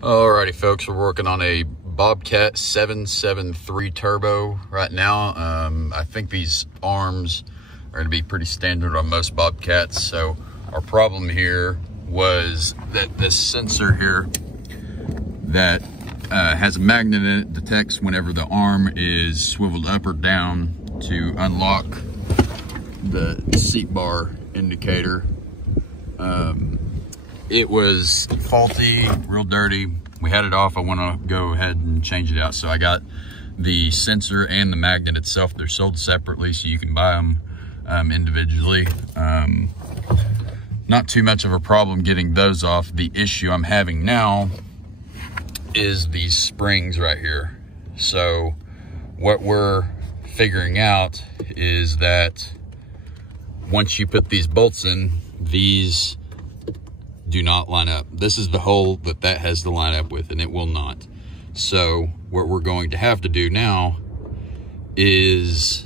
Alrighty folks, we're working on a Bobcat 773 turbo right now. I think these arms are going to be pretty standard on most Bobcats. So our problem here was that this sensor here that has a magnet in it detects whenever the arm is swiveled up or down to unlock the seat bar indicator. It was faulty, real dirty. We had it off. I want to go ahead and change it out. So I got the sensor and the magnet itself. They're sold separately, so you can buy them individually. Not too much of a problem getting those off. The issue I'm having now is these springs right here. So what we're figuring out is that once you put these bolts in, these do not line up. This is the hole that has to line up with, and it will not. So what we're going to have to do now is,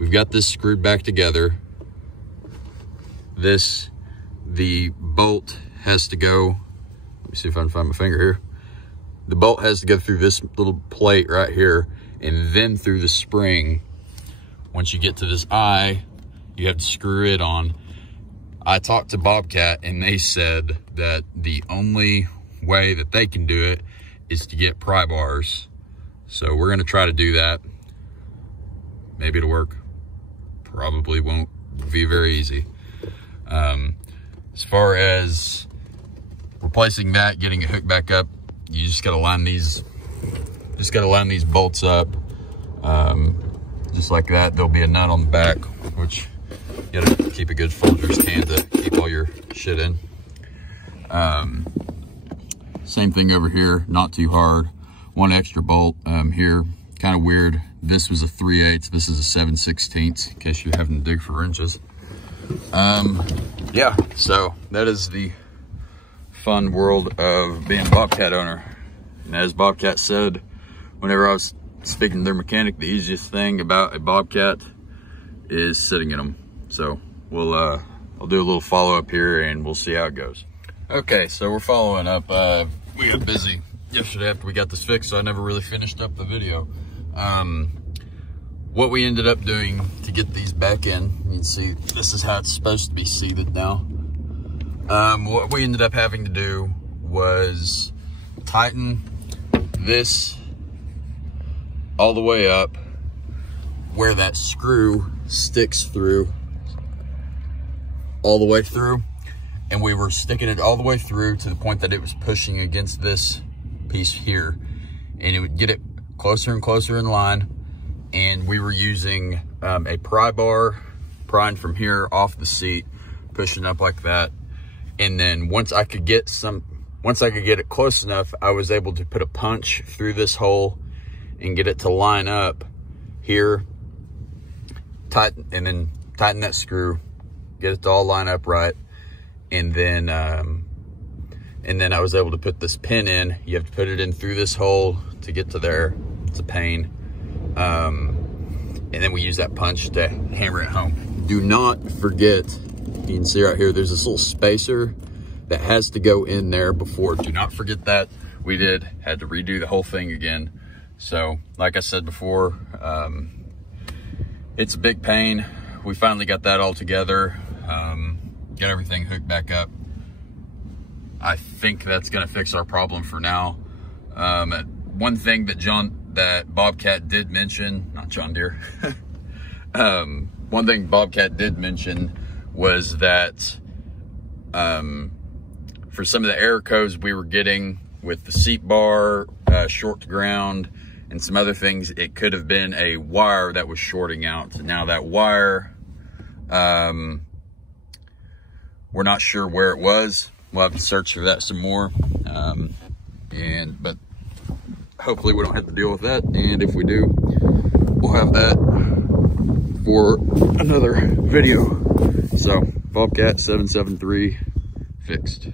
we've got this screwed back together. The bolt has to go, let me see if I can find my finger here. The bolt has to go through this little plate right here, and then through the spring. Once you get to this eye, you have to screw it on. I talked to Bobcat and they said that the only way that they can do it is to get pry bars. So we're gonna try to do that. Maybe it'll work. Probably won't be very easy. As far as replacing that, getting it hooked back up, you just gotta line these bolts up. Just like that. There'll be a nut on the back, which you gotta keep a good Folgers can to keep all your shit in. Same thing over here, not too hard. One extra bolt here, kind of weird. This was a 3/8, this is a 7/16, in case you're having to dig for wrenches. Yeah, so that is the fun world of being a Bobcat owner. And as Bobcat said, whenever I was speaking to their mechanic, the easiest thing about a Bobcat is sitting in them. So we'll I'll do a little follow-up here and we'll see how it goes. Okay, so we're following up. We got busy yesterday after we got this fixed, so I never really finished up the video. What we ended up doing to get these back in, you can see this is how it's supposed to be seated now. What we ended up having to do was tighten this all the way up where that screw sticks through, all the way through, and we were sticking it all the way through to the point that it was pushing against this piece here, and it would get it closer and closer in line. And we were using a pry bar, prying from here off the seat, pushing up like that. And then once I could get it close enough, I was able to put a punch through this hole and get it to line up here, tighten that screw, get it to all line up right, and then I was able to put this pin in. You have to put it in through this hole to get to there. It's a pain. And then we use that punch to hammer it home. Do not forget, you can see right here, there's this little spacer that has to go in there before. Do not forget that. We had to redo the whole thing again. So like I said before, it's a big pain. We finally got that all together, got everything hooked back up. I think that's gonna fix our problem for now. One thing that Bobcat did mention, not John Deere, one thing Bobcat did mention was that for some of the error codes we were getting with the seat bar, short to ground, and some other things, it could have been a wire that was shorting out. Now that wire, we're not sure where it was. We'll have to search for that some more. But hopefully we don't have to deal with that. And if we do, we'll have that for another video. So Bobcat 773 fixed.